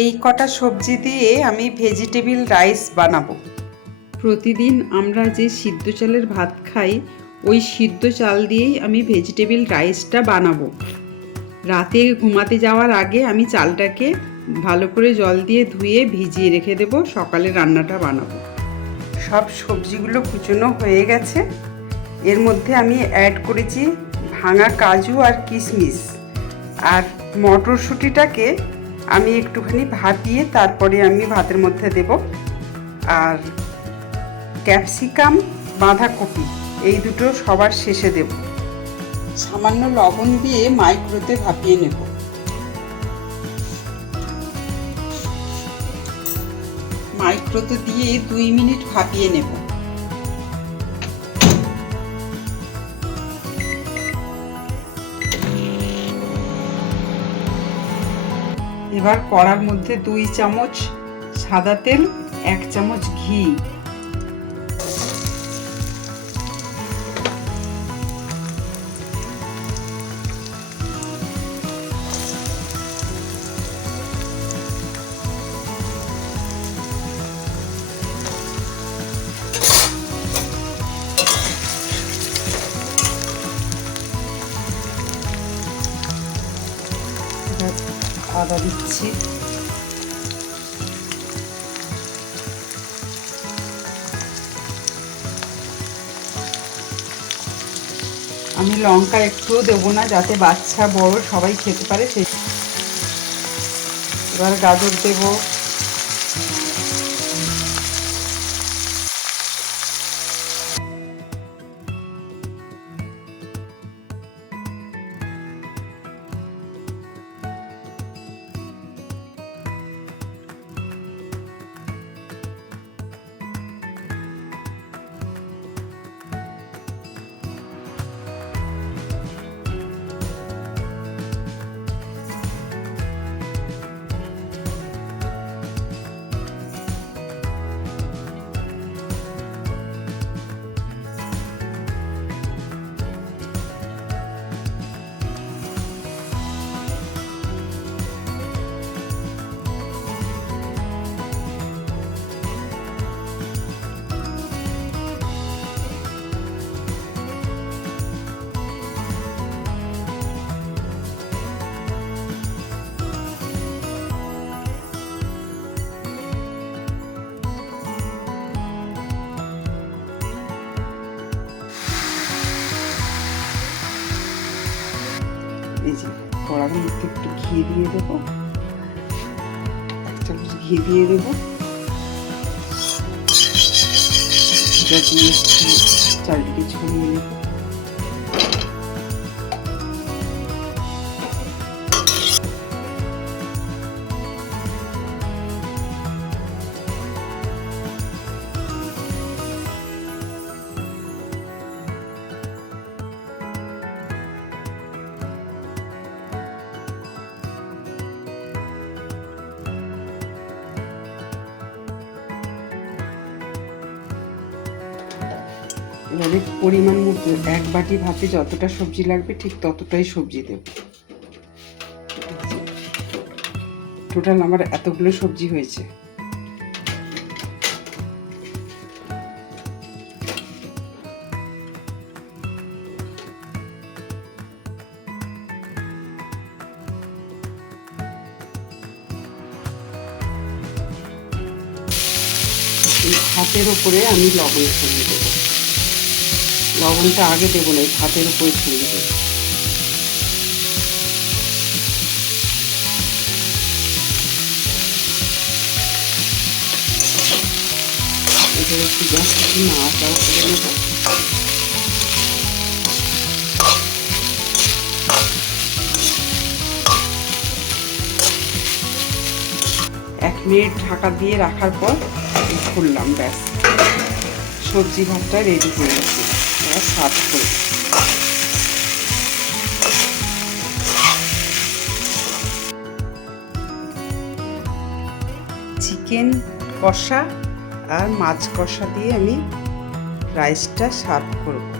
এই কটা সবজি দিয়ে আমি ভেজিটেবিল রাইস বানাবো। প্রতিদিন আমরা যে সিদ্ধ চালের ভাত খাই ওই সিদ্ধ চাল দিয়েই আমি ভেজিটেবিল রাইসটা বানাবো। রাতে ঘুমাতে যাওয়ার আগে আমি চালটাকে ভালো করে জল দিয়ে ধুয়ে ভিজিয়ে রেখে দেবো, সকালে রান্নাটা বানাবো। সব সবজিগুলো কুচনো হয়ে গেছে। এর মধ্যে আমি অ্যাড করেছি ভাঙা কাজু আর কিশমিশ, আর মটরশুঁটিটাকে আমি একটুখানি ভাপিয়ে তারপরে আমি ভাতের মধ্যে দেব, আর ক্যাপসিকাম, বাঁধাকপি এই দুটো সবার শেষে দেব। সামান্য লবণ দিয়ে মাইক্রোতে ভাপিয়ে নেব। মাইক্রোতে দিয়ে 2 মিনিট ভাপিয়ে নেব। এবার কড়ার মধ্যে 2 চামচ সাদা তেল, 1 চামচ ঘি, আদা দিচ্ছি, আমি লঙ্কা একটুও দেবো না, যাতে বাচ্চা বড় সবাই খেতে পারে। সেই এবার গাজর দেবো, এই যে কড়ার মধ্যে একটু ঘি দিয়ে দেবো, 1 চামচ ঘি দিয়ে দেবো, এটা দিয়ে চারিদিকে ছড়িয়ে নেব। এবারে পরিমাণ মতো 1 বাটি ভাতে যতটা সবজি লাগবে ঠিক ততটাই সবজি দেব। টোটাল আমার এতগুলো সবজি হয়েছে। এই ভাতের ওপরে আমি লবণ ছড়িয়ে দেবো। লবণটা আগে দেবো না, এই ভাতের উপরে ছড়িয়ে দেবো। এটা একটু জাস্ট একটু নাড়াচাড়া করে নেব। এক মিনিট ঢাকা দিয়ে রাখার পর খুললাম, ব্যাস সবজি ভাতটা রেডি হয়ে গেছে। এবার সার্ভ করে চিকেন কষা আর মাছ কষা দিয়ে আমি রাইসটা সার্ভ করব।